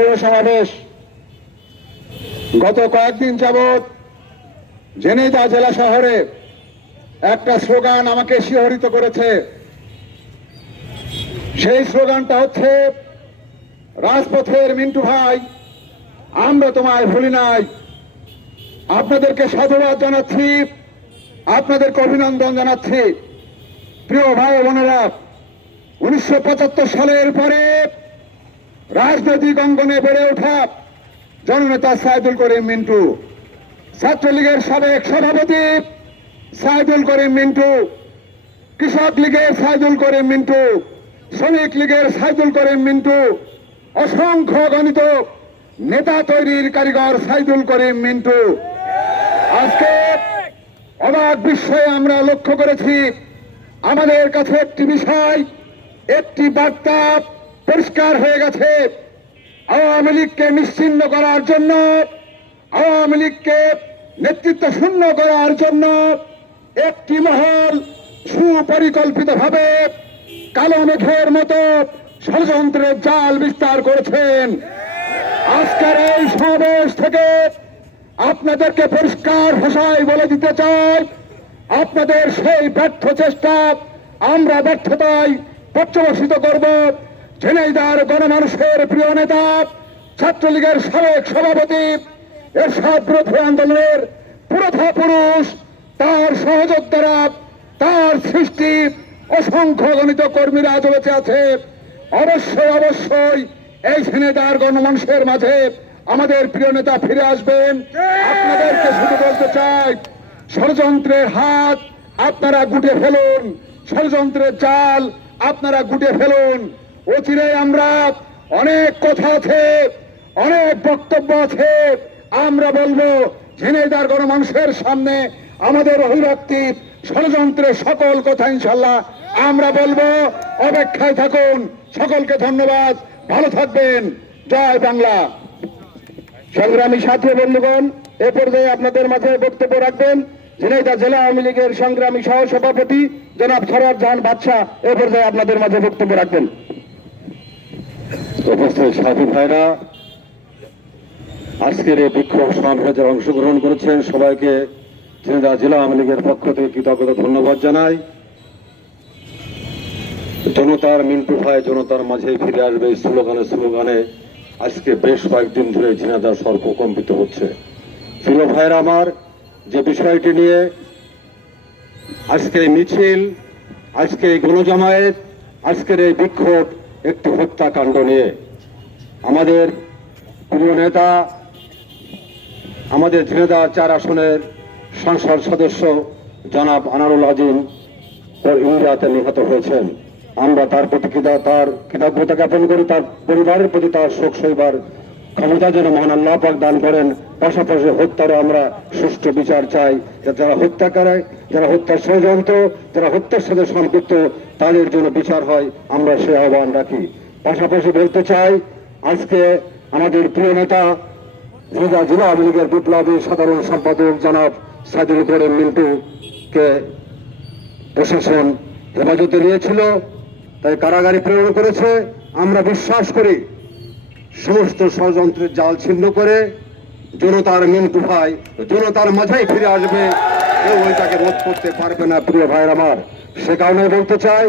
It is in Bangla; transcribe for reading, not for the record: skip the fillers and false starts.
প্রিয় সমাবেশ, গত কয়েকদিন যাবৎ ঝিনাইদহ জেলা শহরে একটা স্লোগান আমাকে শিহরিত করেছে। সেই স্লোগানটা হচ্ছে, রাজপথের মিন্টু ভাই, আমরা তোমায় ভুলি নাই। আপনাদেরকে সাধুবাদ জানাচ্ছি, আপনাদেরকে অভিনন্দন জানাচ্ছি। প্রিয় ভাই বোনেরা, 1975 সালের পরে রাজনৈতিক অঙ্গনে বেড়ে ওঠা জননেতা সাইদুল করিম মিন্টু, ছাত্রলীগের সাবেক সভাপতি সাইদুল করিম মিন্টু, কৃষক লীগের সাইদুল করিম মিন্টু, শ্রমিক লীগের সাইদুল করিম মিন্টু, অসংখ্য গণিত নেতা তৈরির কারিগর সাইদুল করিম মিন্টু। আজকে অবাক বিস্ময়ে আমরা লক্ষ্য করেছি, আমাদের কাছে একটি বিষয়, একটি বার্তা পরিষ্কার হয়ে গেছে। আওয়ামী লীগকে নিশ্চিহ্ন করার জন্য, আওয়ামী লীগকে নেতৃত্ব শূন্য করার জন্য একটি মহল সুপরিকল্পিতভাবে কালো মেঘের মতো ষড়যন্ত্রের জাল বিস্তার করেছেন। আজকের এই সমাবেশ থেকে আপনাদেরকে পরিষ্কার ভাষায় বলে দিতে চাই, আপনাদের সেই ব্যর্থ চেষ্টা আমরা ব্যর্থতায় পর্যবসিত করব। ঝিনাইদহের গণমানুষের প্রিয় নেতা, ছাত্রলীগের সাবেক সভাপতি, এরশাদ বিরোধী আন্দোলনের পুরোধা পুরুষ, তার সহযোদ্ধারা, তার সৃষ্টি অসংখ্য গণিত কর্মীরা আজ বেঁচে আছে। অবশ্যই অবশ্যই এই ঝিনাইদহের গণমানুষের মাঝে আমাদের প্রিয় নেতা ফিরে আসবেন। আপনাদেরকে শুধু বলতে চাই, ষড়যন্ত্রের হাত আপনারা গুটে ফেলুন, ষড়যন্ত্রের জাল আপনারা গুটে ফেলুন। অচিরেই আমরা, অনেক কথা আছে, অনেক বক্তব্য আছে, আমরা বলবো ঝিনাইদহের গণমানুষের সামনে আমাদের অভিব্যক্তি ষড়যন্ত্রের সকল কথা ইনশাল্লাহ আমরা বলবো। অপেক্ষায় থাকুন। সকলকে ধন্যবাদ, ভালো থাকবেন। জয় বাংলা। সংগ্রামী সাথী বন্ধুগণ, এ পর্যায়ে আপনাদের মাঝে বক্তব্য রাখবেন ঝিনাইদহ জেলা আওয়ামী লীগের সংগ্রামী সহ সভাপতি জনাব সরওয়ার জাহান বাদশাহ। এ পর্যায়ে আপনাদের মাঝে বক্তব্য রাখবেন। উপস্থিত সাথী ভাইরা, আজকের এই বিক্ষোভ সমাবেশে অংশগ্রহণ করেছেন সবাইকে ঝিনাইদহ জেলা আওয়ামী লীগের পক্ষ থেকে কৃতজ্ঞতা ধন্যবাদ জানাই। জনতার মিন্টু ভাই জনতার মাঝে ফিরে আসবে স্লোগানে স্লোগানে আজকে বেশ কয়েকদিন ধরে ঝিনাইদহ সর্বকম্পিত হচ্ছে। প্রিয় ভাইরা আমার, যে বিষয়টি নিয়ে আজকের এই মিছিল, আজকে এই গণজমায়েত, আজকের এই বিক্ষোভ একটি হত্যাকাণ্ড নিয়ে। আমাদের প্রিয় নেতা, আমাদের ঝিনাইদহ 4 আসনের সংসদ সদস্য জনাব আনারুল আজিম ইন্ডিয়াতে নিহত হয়েছেন। আমরা তার প্রতি তার কৃতজ্ঞতা জ্ঞাপন করি, তার পরিবারের প্রতি তার শোক সইবার ক্ষমতা যেন মহান আল্লাহ পাক দান করেন। পাশাপাশি হত্যারও আমরা সুষ্ঠু বিচার চাই। যারা হত্যা করে, যারা হত্যার ষড়যন্ত্র, যারা হত্যার সাথে সম্পৃক্ত, তাদের জন্য বিচার হয়, আমরা সে আহ্বান রাখি। পাশাপাশি বলতে চাই, আজকে আমাদের প্রিয় নেতা ঝিনাইদহ জেলা আওয়ামী লীগের বিপ্লবী সাধারণ সম্পাদক জনাব সাইদুল করিম মিন্টুকে প্রশাসন হেফাজতে নিয়েছিল, তাই কারাগারে প্রেরণ করেছে। আমরা বিশ্বাস করি সমস্ত ষড়যন্ত্রের জাল ছিন্ন করে জনতার মিন্টু ভাই জনতার মাঝেই ফিরে আসবে, কেউ ওইটাকে রোধ করতে পারবে না। প্রিয় ভাইয়ের আমার, সে কারণে বলতে চাই,